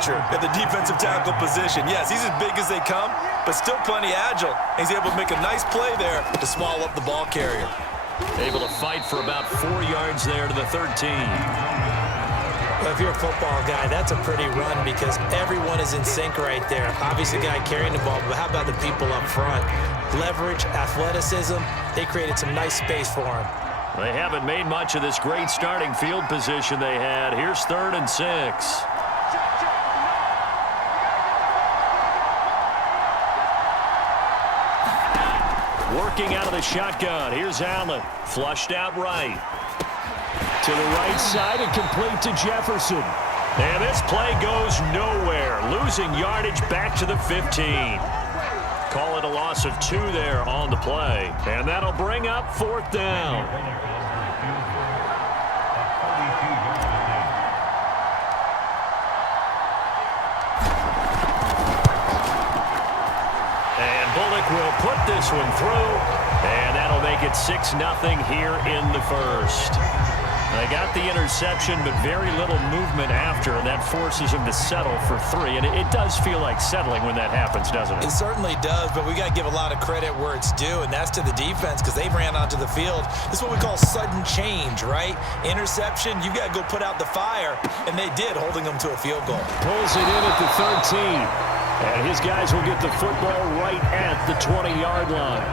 stature at the defensive tackle position. Yes, he's as big as they come, but still plenty agile. He's able to make a nice play there to swallow up the ball carrier. Able to fight for about 4 yards there to the 13. Well, if you're a football guy, that's a pretty run because everyone is in sync right there. Obviously, the guy carrying the ball, but how about the people up front? Leverage, athleticism, they created some nice space for him. They haven't made much of this great starting field position they had. Here's 3rd and 6. Working out of the shotgun. Here's Allen. Flushed out right. To the right side and complete to Jefferson. And this play goes nowhere. Losing yardage back to the 15. Call it a loss of 2 there on the play. And that'll bring up 4th down. And Bullock will put this one through. And that'll make it 6-0 here in the first. They got the interception, but very little movement after, and that forces him to settle for 3. And it does feel like settling when that happens, doesn't it? It certainly does, but we got to give a lot of credit where it's due, and that's to the defense because they ran onto the field. This is what we call sudden change, right? Interception, you got to go put out the fire, and they did, holding them to a field goal. Pulls it in at the 13, and his guys will get the football right at the 20-yard line.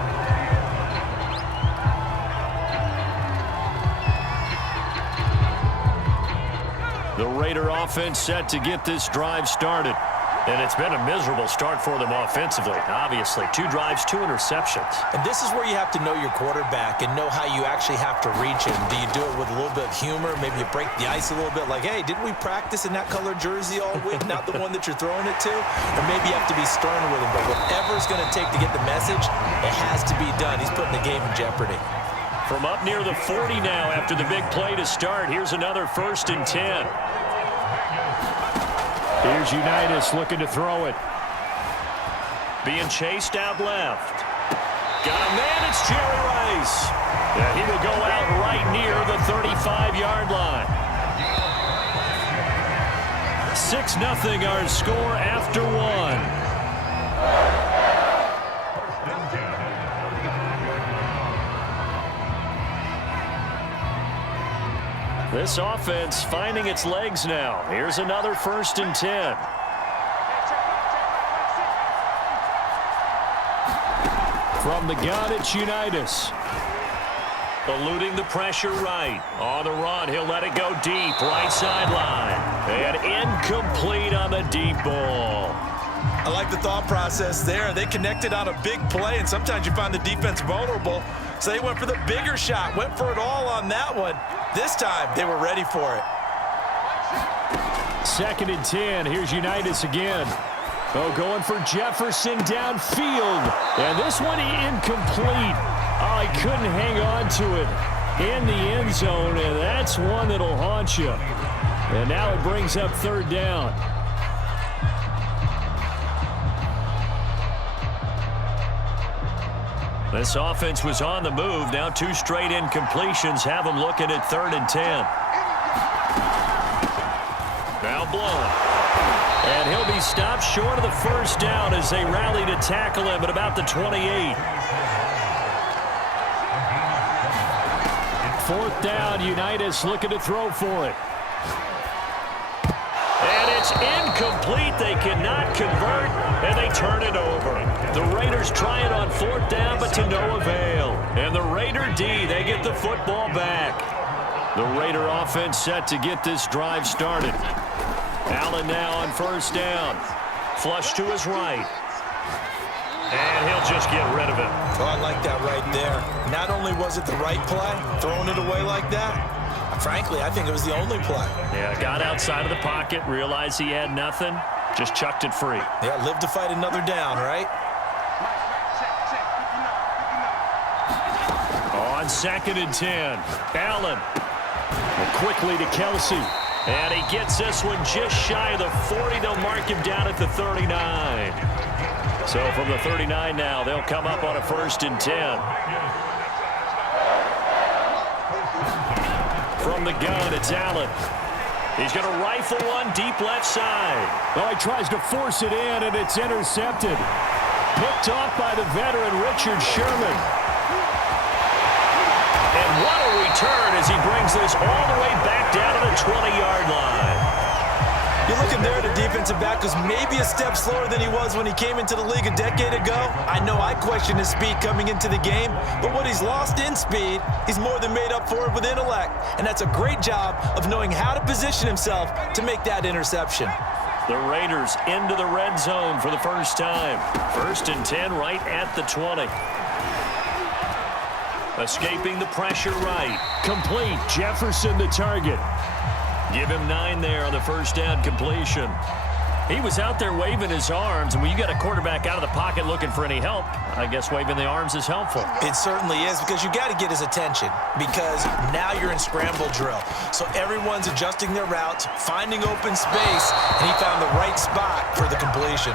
The Raider offense set to get this drive started. And it's been a miserable start for them offensively. Obviously, 2 drives, 2 interceptions. And this is where you have to know your quarterback and know how you actually have to reach him. Do you do it with a little bit of humor? Maybe you break the ice a little bit like, hey, didn't we practice in that color jersey all week? Not the one that you're throwing it to? Or maybe you have to be stern with him. But whatever it's going to take to get the message, it has to be done. He's putting the game in jeopardy. From up near the 40 now after the big play to start, here's another 1st and 10. Here's Unitas looking to throw it. Being chased out left. Got a man, it's Jerry Rice. And he will go out right near the 35-yard line. 6-0 our score after 1. This offense finding its legs now. Here's another 1st and 10. From the gun, it's Unitas. Eluding the pressure right. On the run, he'll let it go deep. Right sideline. And incomplete on the deep ball. I like the thought process there. They connected on a big play, and sometimes you find the defense vulnerable. So they went for the bigger shot, went for it all on that one. This time, they were ready for it. 2nd and 10. Here's Unitas again. Oh, going for Jefferson downfield. And this one incomplete. Oh, he couldn't hang on to it in the end zone, and that's one that'll haunt you. And now it brings up 3rd down. This offense was on the move. Now 2 straight incompletions have them looking at 3rd and 10. Now blown. And he'll be stopped short of the 1st down as they rally to tackle him at about the 28. 4th down, Unitas looking to throw for it. And it's incomplete. They cannot convert, and they turn it over. The Raiders try it on 4th down, but to no avail. And the Raider D, they get the football back. The Raider offense set to get this drive started. Allen now on 1st down. Flush to his right. And he'll just get rid of it. Oh, I like that right there. Not only was it the right play, throwing it away like that, frankly, I think it was the only play. Yeah, got outside of the pocket, realized he had nothing, just chucked it free. Yeah, live to fight another down, right? On 2nd and 10, Allen quickly to Kelsey. And he gets this one just shy of the 40. They'll mark him down at the 39. So from the 39 now, they'll come up on a 1st and 10. From the gun, it's Allen. He's going to rifle one deep left side. Oh, he tries to force it in, and it's intercepted. Picked off by the veteran Richard Sherman. And what a return as he brings this all the way back down to the 20-yard line. You're looking there at a defensive back who's maybe a step slower than he was when he came into the league a decade ago. I know I questioned his speed coming into the game, but what he's lost in speed, he's more than made up for it with intellect. And that's a great job of knowing how to position himself to make that interception. The Raiders into the red zone for the first time. 1st and 10 right at the 20. Escaping the pressure right. Complete. Jefferson the target. Give him 9 there on the first down completion. He was out there waving his arms, and when you got a quarterback out of the pocket looking for any help, I guess waving the arms is helpful. It certainly is, because you got to get his attention, because now you're in scramble drill. So everyone's adjusting their routes, finding open space, and he found the right spot for the completion.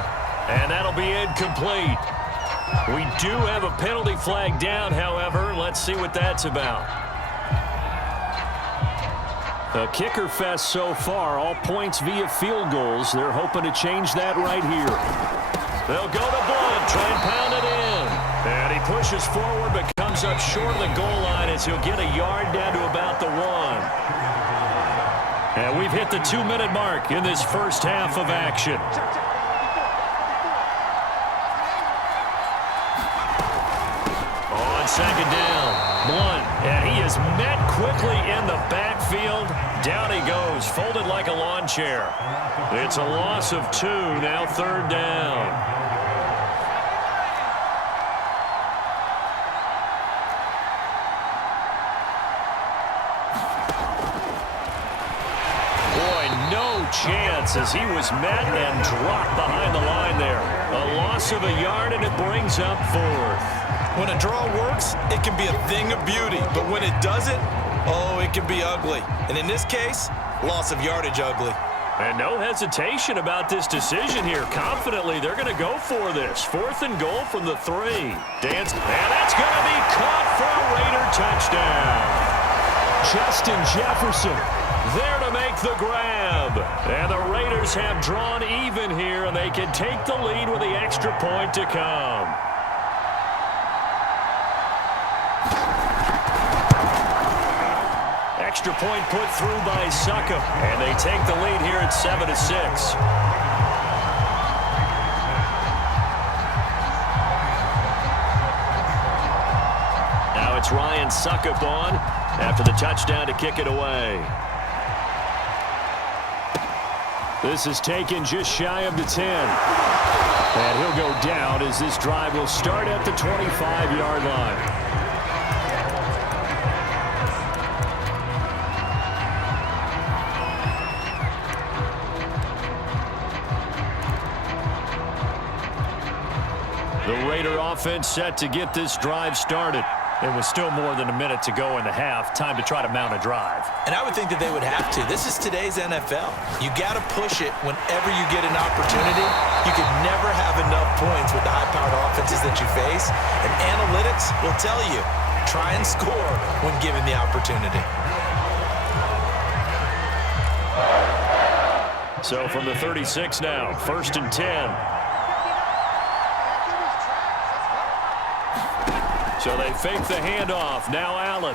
And that'll be incomplete. We do have a penalty flag down, however. Let's see what that's about. A kicker fest so far, all points via field goals. They're hoping to change that right here. They'll go to Blunt, try and pound it in. And he pushes forward but comes up short of the goal line as he'll get a yard down to about the 1. And we've hit the 2-minute mark in this first half of action. On 2nd down, Blunt, and he is met quickly in the backfield. Down he goes, folded like a lawn chair. It's a loss of 2, now 3rd down. Boy, no chance as he was met and dropped behind the line there. A loss of a yard, and it brings up 4th. When a draw works, it can be a thing of beauty. But when it doesn't, oh, it can be ugly. And in this case, loss of yardage ugly. And no hesitation about this decision here. Confidently, they're going to go for this. 4th and goal from the 3. Dance, and that's going to be caught for a Raider touchdown. Justin Jefferson there to make the grab. And the Raiders have drawn even here, and they can take the lead with the extra point to come. Extra point put through by Succop, and they take the lead here at 7-6. Now it's Ryan Succop on after the touchdown to kick it away. This is taken just shy of the 10. And he'll go down as this drive will start at the 25-yard line. The Raider offense set to get this drive started. There was still more than a minute to go in the half. Time to try to mount a drive. And I would think that they would have to. This is today's NFL. You got to push it whenever you get an opportunity. You can never have enough points with the high-powered offenses that you face. And analytics will tell you, try and score when given the opportunity. So from the 36 now, 1st and 10. So they fake the handoff. Now Allen.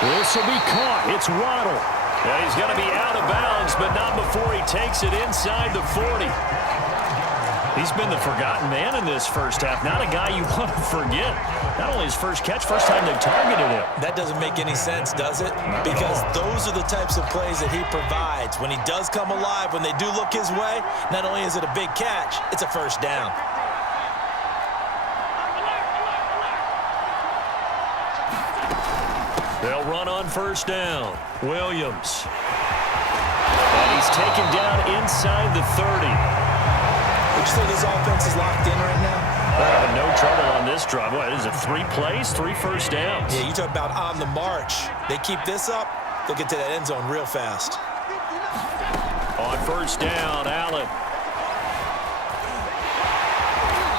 This will be caught. It's Waddle. Yeah, he's going to be out of bounds, but not before he takes it inside the 40. He's been the forgotten man in this first half. Not a guy you want to forget. Not only his first catch, first time they've targeted him. That doesn't make any sense, does it? Because those are the types of plays that he provides. When he does come alive, when they do look his way, not only is it a big catch, it's a first down. They'll run on 1st down. Williams. And he's taken down inside the 30. Would you say this offense is locked in right now? They're having no trouble on this drive. What is it, 3 plays, 3 first downs? Yeah, you talk about on the march. They keep this up, they'll get to that end zone real fast. On 1st down, Allen.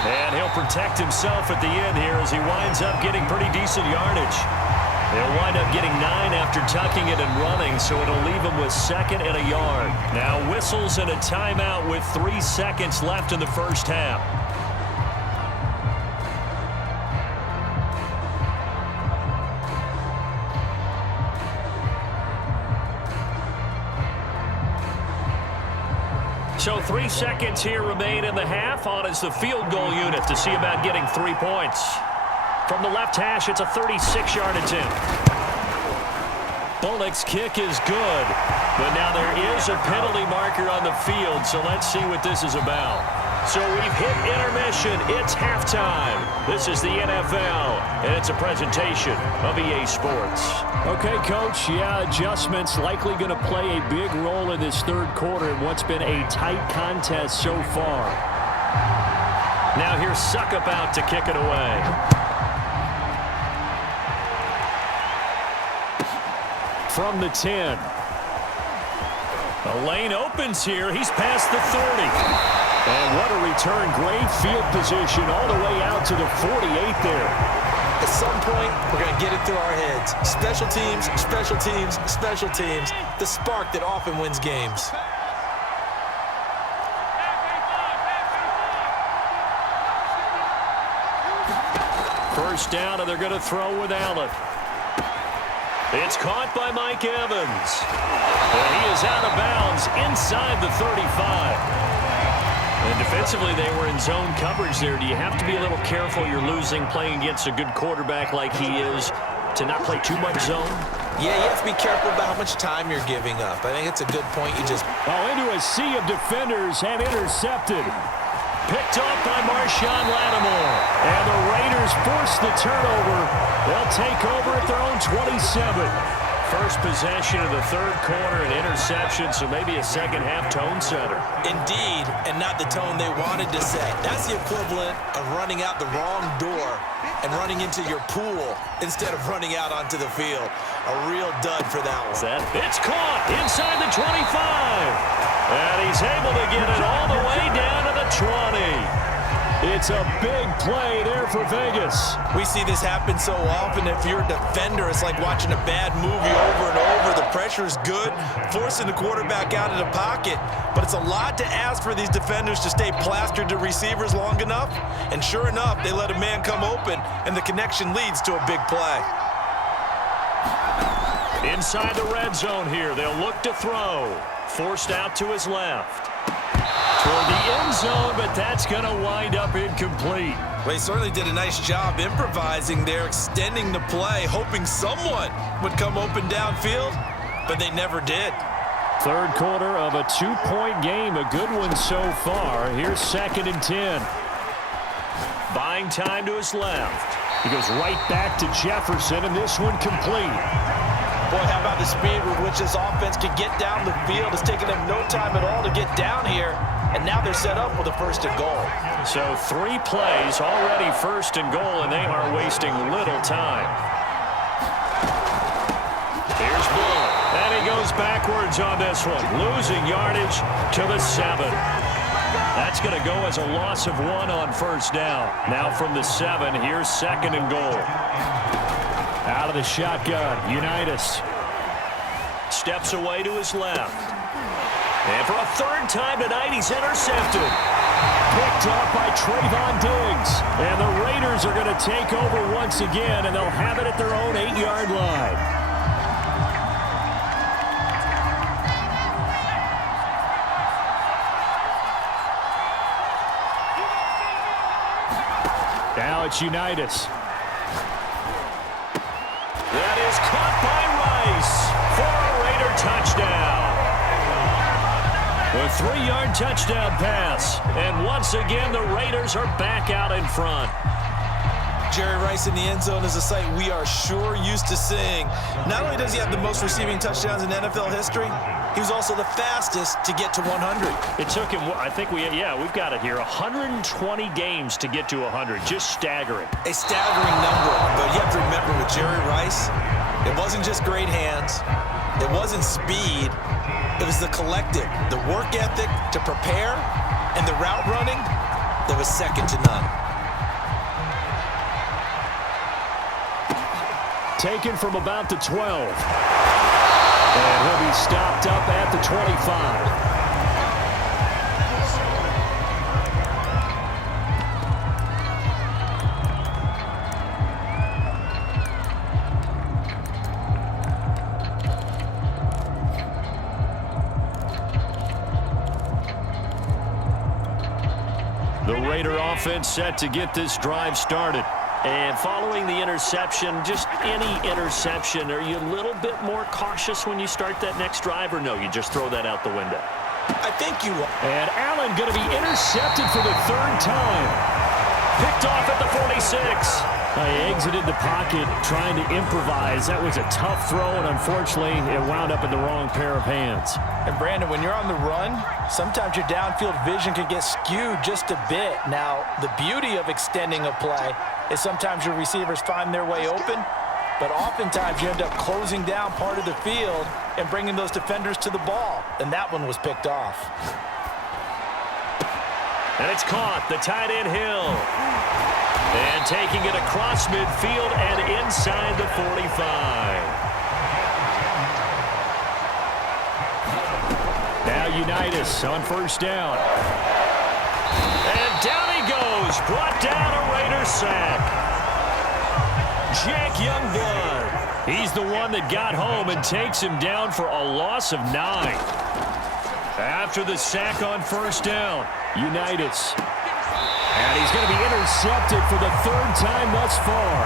And he'll protect himself at the end here as he winds up getting pretty decent yardage. They'll wind up getting 9 after tucking it and running, so it'll leave them with 2nd and a yard. Now whistles and a timeout with 3 seconds left in the first half. So 3 seconds here remain in the half. On is the field goal unit to see about getting 3 points. From the left hash, it's a 36-yard attempt. Bullock's kick is good, but now there is a penalty marker on the field, so let's see what this is about. So we've hit intermission. It's halftime. This is the NFL, and it's a presentation of EA Sports. Okay, Coach, yeah, adjustments likely going to play a big role in this third quarter in what's been a tight contest so far. Now here's Suckup out to kick it away. From the 10. The lane opens here. He's past the 30. And what a return. Great field position all the way out to the 48 there. At some point, we're going to get it through our heads. Special teams, special teams, special teams. The spark that often wins games. First down, and they're going to throw with Allen. It's caught by Mike Evans. And he is out of bounds inside the 35. And defensively, they were in zone coverage there. Do you have to be a little careful? You're losing playing against a good quarterback like he is to not play too much zone? Yeah, you have to be careful about how much time you're giving up. I think it's a good point. You just... into a sea of defenders and intercepted. Picked off by Marshawn Lattimore. And the Raiders force the turnover. They'll take over at their own 27. First possession of the third quarter, an interception, so maybe a second-half tone setter. Indeed, and not the tone they wanted to set. That's the equivalent of running out the wrong door and running into your pool instead of running out onto the field. A real dud for that one. It's caught inside the 25. And he's able to get it all the way down to the 20. It's a big play there for Vegas. We see this happen so often. If you're a defender, it's like watching a bad movie over and over. The pressure is good, forcing the quarterback out of the pocket. But it's a lot to ask for these defenders to stay plastered to receivers long enough. And sure enough, they let a man come open, and the connection leads to a big play. Inside the red zone here, they'll look to throw. Forced out to his left. Toward the end zone, but that's going to wind up incomplete. Well, he certainly did a nice job improvising there, extending the play, hoping someone would come open downfield, but they never did. Third quarter of a 2-point game, a good one so far. Here's 2nd and 10. Buying time to his left. He goes right back to Jefferson, and this one complete. Boy, how about the speed with which this offense can get down the field? It's taken them no time at all to get down here, and now they're set up with a 1st and goal. So 3 plays, already 1st and goal, and they are wasting little time. Here's Bull, and he goes backwards on this one, losing yardage to the 7. That's going to go as a loss of 1 on 1st down. Now from the 7, here's 2nd and goal. Out of the shotgun, Unitas. Steps away to his left. And for a 3rd time tonight, he's intercepted. Picked off by Trayvon Diggs. And the Raiders are going to take over once again, and they'll have it at their own 8-yard line. Now it's Unitas. That is caught by Rice for a Raider touchdown. A 3-yard touchdown pass. And once again, the Raiders are back out in front. Jerry Rice in the end zone is a sight we are sure used to seeing. Not only does he have the most receiving touchdowns in NFL history, he was also the fastest to get to 100. It took him, I think we've got it here, 120 games to get to 100. Just staggering. A staggering number, but you have to remember with Jerry Rice, it wasn't just great hands. It wasn't speed. It was the collective, the work ethic to prepare, and the route running that was second to none. taken from about the 12. And he'll be stopped up at the 25. The Raider offense set to get this drive started. And following the interception, just any interception, are you a little bit more cautious when you start that next drive, or no, you just throw that out the window? I think you are. And Allen going to be intercepted for the third time. Picked off at the 46. He exited the pocket trying to improvise. That was a tough throw, and unfortunately, it wound up in the wrong pair of hands. And Brandon, when you're on the run, sometimes your downfield vision can get skewed just a bit. Now, the beauty of extending a play is sometimes your receivers find their way open, but oftentimes you end up closing down part of the field and bringing those defenders to the ball. And that one was picked off. And it's caught. The tight end Hill. And taking it across midfield and inside the 45. Now Unitas on first down. And down he goes. Brought down a Raider sack. Jack Youngblood. He's the one that got home and takes him down for a loss of 9. After the sack on first down, Unitas. And he's going to be intercepted for the third time thus far.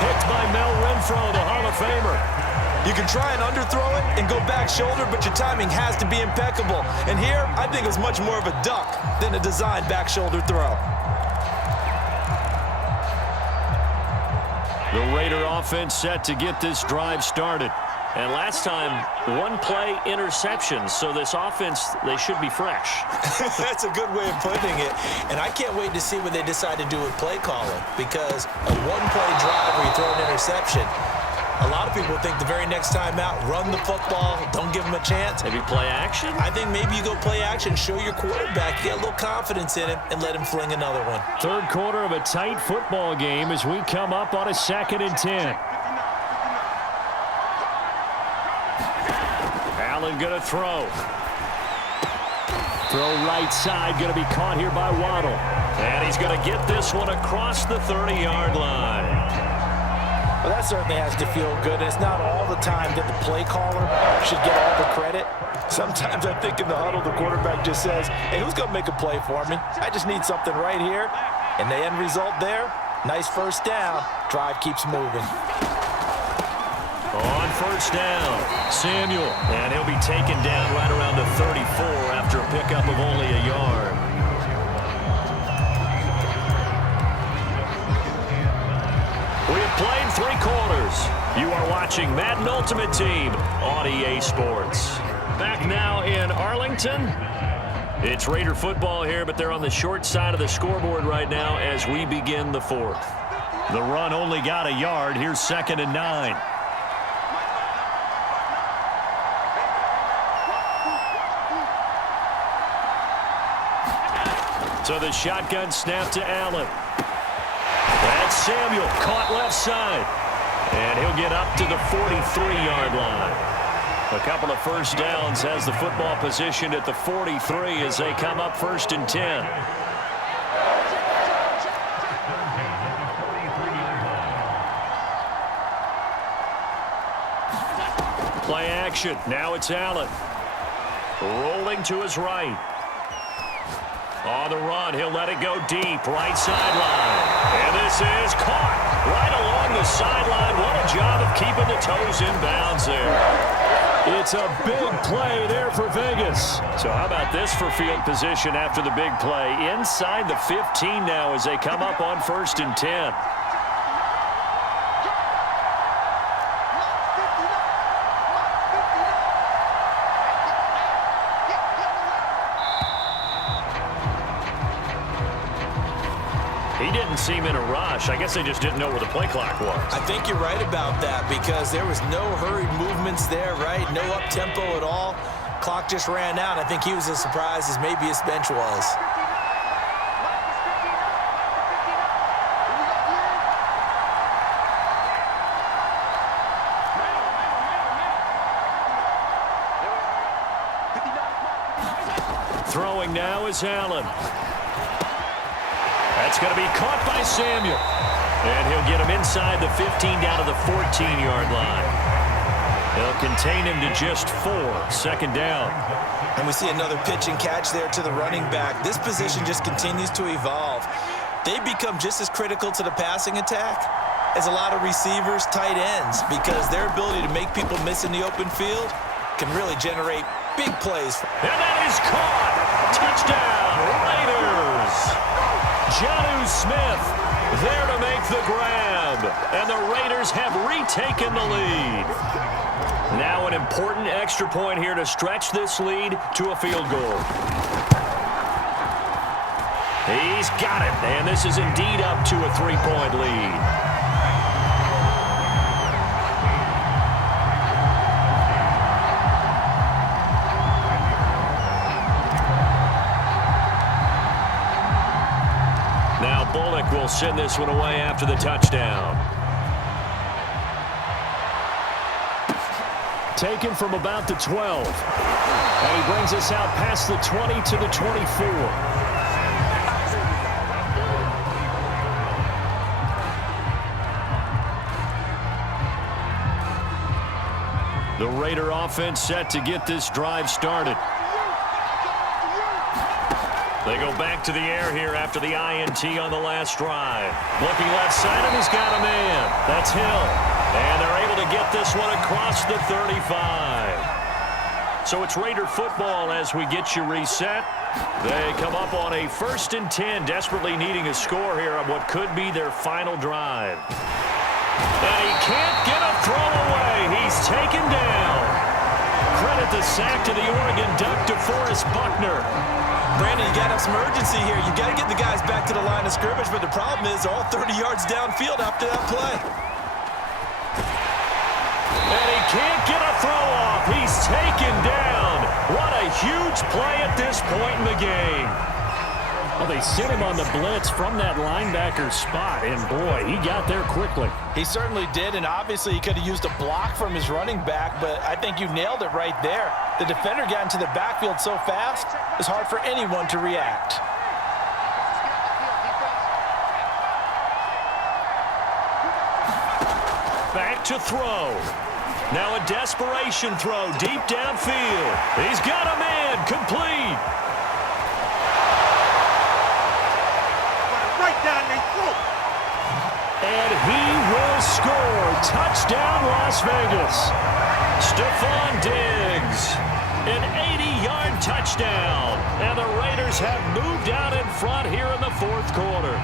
Picked by Mel Renfro, the Hall of Famer. You can try and underthrow it and go back shoulder, but your timing has to be impeccable. And here, I think it's much more of a duck than a designed back shoulder throw. The Raider offense set to get this drive started. And last time, one-play interceptions, so this offense, they should be fresh. That's a good way of putting it. And I can't wait to see what they decide to do with play calling, because a one-play drive where you throw an interception, a lot of people think the very next time out, run the football, don't give them a chance. Maybe play action? I think maybe you go play action, show your quarterback, get a little confidence in him, and let him fling another one. Third quarter of a tight football game as we come up on a 2nd and 10. Allen going to throw. Throw right side, going to be caught here by Waddle. And he's going to get this one across the 30-yard line. Well, that certainly has to feel good. It's not all the time that the play caller should get all the credit. Sometimes I think in the huddle, the quarterback just says, hey, who's going to make a play for me? I just need something right here. And the end result there, nice first down. Drive keeps moving. On first down, Samuel. And he'll be taken down right around the 34 after a pickup of only a yard. We have played 3 quarters. You are watching Madden Ultimate Team on EA Sports. Back now in Arlington. It's Raider football here, but they're on the short side of the scoreboard right now as we begin the 4th. The run only got a yard. Here's 2nd and 9. So the shotgun snap to Allen. That's Samuel, caught left side. And he'll get up to the 43-yard line. A couple of first downs, has the football positioned at the 43 as they come up 1st and 10. Play action. Now it's Allen. Rolling to his right. On the run, he'll let it go deep, right sideline. And this is caught right along the sideline. What a job of keeping the toes in bounds there. It's a big play there for Vegas. So how about this for field position after the big play? Inside the 15 now as they come up on 1st and 10. He didn't seem in a rush. I guess they just didn't know where the play clock was. I think you're right about that because there was no hurried movements there, right? No up-tempo at all. Clock just ran out. I think he was as surprised as maybe his bench was. Throwing now is Allen. That's going to be caught by Samuel. And he'll get him inside the 15 down to the 14-yard line. They'll contain him to just 4. Second down. And we see another pitch and catch there to the running back. This position just continues to evolve. They become just as critical to the passing attack as a lot of receivers, tight ends, because their ability to make people miss in the open field can really generate big plays. And that is caught. Touchdown, Raiders. Jonnu Smith there to make the grab. And the Raiders have retaken the lead. Now an important extra point here to stretch this lead to a field goal. He's got it, and this is indeed up to a 3-point lead. Now Bullock will send this one away after the touchdown. Taken from about the 12. And he brings us out past the 20 to the 24. The Raider offense set to get this drive started. They go back to the air here after the INT on the last drive. Looking left side, and he's got a man. That's Hill. And they're able to get this one across the 35. So it's Raider football as we get you reset. They come up on a 1st and 10, desperately needing a score here on what could be their final drive. And he can't get a throw away. He's taken down. Credit the sack to the Oregon Duck, DeForest Buckner. Brandon, you got to have some urgency here. You got to get the guys back to the line of scrimmage, but the problem is they're all 30 yards downfield after that play. And he can't get a throw off. He's taken down. What a huge play at this point in the game. Well, they sent him on the blitz from that linebacker spot, and boy, he got there quickly. He certainly did, and obviously he could have used a block from his running back, but I think you nailed it right there. The defender got into the backfield so fast, it's hard for anyone to react. Back to throw. Now a desperation throw deep downfield. He's got a man, complete. And he will score. Touchdown, Las Vegas. Stephon Diggs. An 80-yard touchdown. And the Raiders have moved out in front here in the 4th quarter.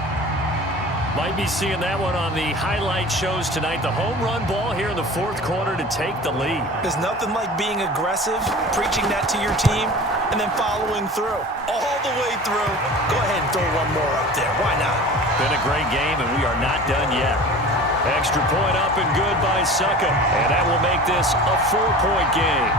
Might be seeing that one on the highlight shows tonight. The home run ball here in the 4th quarter to take the lead. There's nothing like being aggressive, preaching that to your team, and then following through. All the way through. Go ahead and throw one more up there. Why not? Been a great game, and we are not done yet. Extra point up and good by Succa. And that will make this a 4-point game.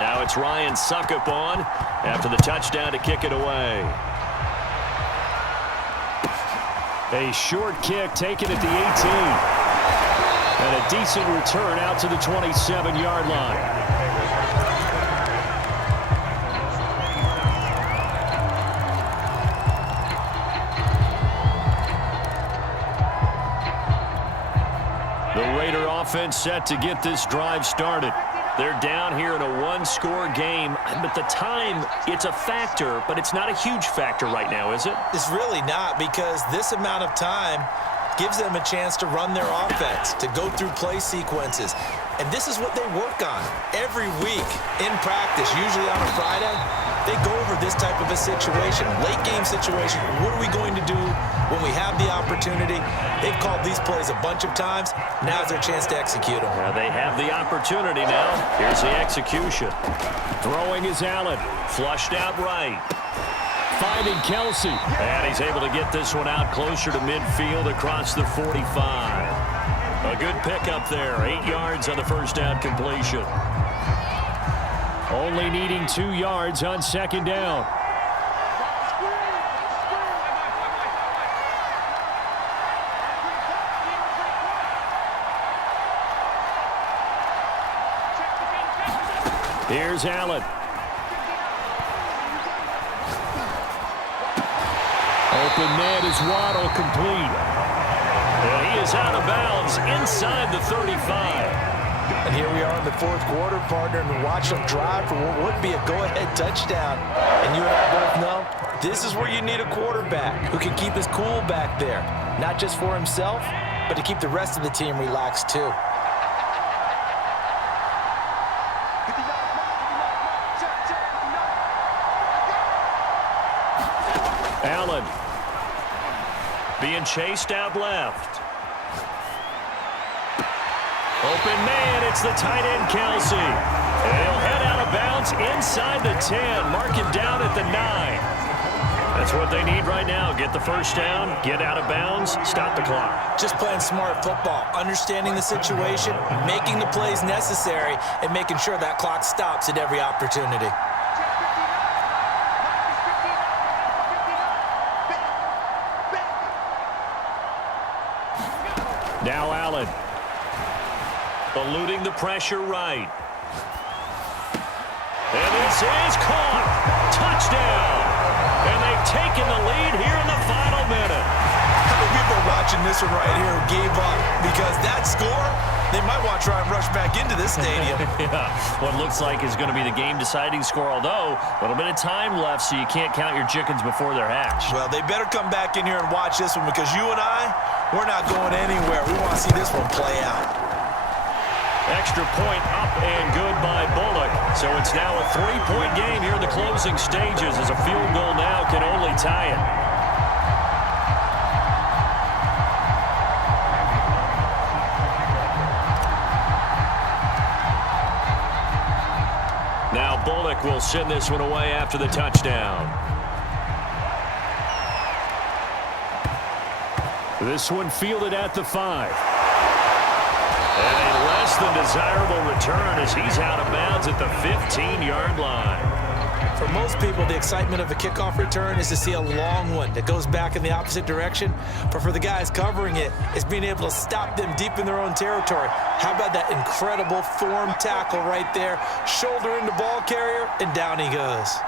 Now it's Ryan Suckup on after the touchdown to kick it away. A short kick taken at the 18. And a decent return out to the 27-yard line. The Raider offense set to get this drive started. They're down here in a 1-score game, but the time, it's a factor, but it's not a huge factor right now, is it? It's really not, because this amount of time gives them a chance to run their offense, to go through play sequences. And this is what they work on every week in practice, usually on a Friday. They go over this type of a situation, late game situation. What are we going to do when we have the opportunity? They've called these plays a bunch of times. Now's their chance to execute them. Now they have the opportunity now. Here's the execution. Throwing is Allen. Flushed out right. Finding Kelsey. And he's able to get this one out closer to midfield across the 45. A good pickup there. 8 yards on the first down completion. Only needing 2 yards on second down. Here's Allen. Open man is Waddle, complete. And he is out of bounds inside the 35. And here we are in the fourth quarter, partner, and watch them drive for what would be a go-ahead touchdown. And you and I both know this is where you need a quarterback who can keep his cool back there, not just for himself, but to keep the rest of the team relaxed too. Allen being chased out left. Open man, it's the tight end, Kelsey. And he'll head out of bounds inside the 10, mark him down at the 9. That's what they need right now. Get the first down, get out of bounds, stop the clock. Just playing smart football, understanding the situation, making the plays necessary, and making sure that clock stops at every opportunity. Now Allen. Eluding the pressure right. And this is caught. Touchdown. And they've taken the lead here in the final minute. How many people are watching this one right here who gave up? Because that score, they might want to try and rush back into this stadium. Yeah, what looks like is going to be the game-deciding score, although a little bit of time left, so you can't count your chickens before they're hatched. Well, they better come back in here and watch this one because you and I, we're not going anywhere. We want to see this one play out. Extra point up and good by Bullock. So it's now a 3-point game here in the closing stages as a field goal now can only tie it. Now Bullock will send this one away after the touchdown. This one fielded at the 5. And a less than desirable return as he's out of bounds at the 15-yard line. For most people, the excitement of a kickoff return is to see a long one that goes back in the opposite direction. But for the guys covering it, it's being able to stop them deep in their own territory. How about that incredible form tackle right there? Shoulder into ball carrier, and down he goes.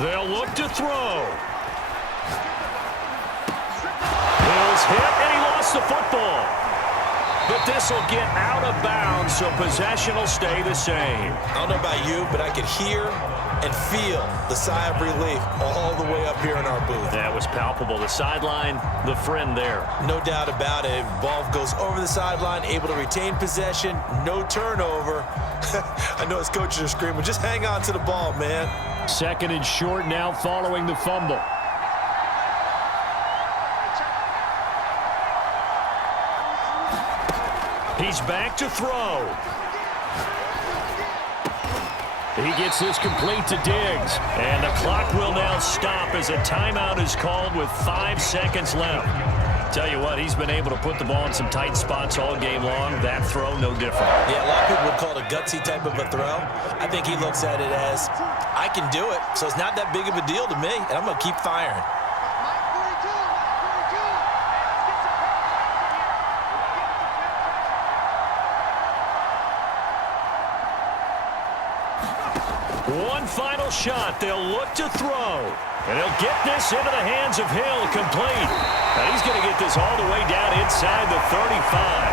They'll look to throw. Hill's hit, and he lost the football. But this will get out of bounds, so possession will stay the same. I don't know about you, but I could hear and feel the sigh of relief all the way up here in our booth. That was palpable. The sideline, the friend there. No doubt about it. Ball goes over the sideline, able to retain possession, no turnover. I know his coaches are screaming, just hang on to the ball, man. Second and short now following the fumble. He's back to throw. He gets this complete to Diggs. And the clock will now stop as a timeout is called with 5 seconds left. Tell you what, he's been able to put the ball in some tight spots all game long. That throw, no different. Yeah, a lot of people would call it a gutsy type of a throw. I think he looks at it as, I can do it, so it's not that big of a deal to me, and I'm going to keep firing. One final shot. They'll look to throw. And he'll get this into the hands of Hill, complete. And he's going to get this all the way down inside the 35.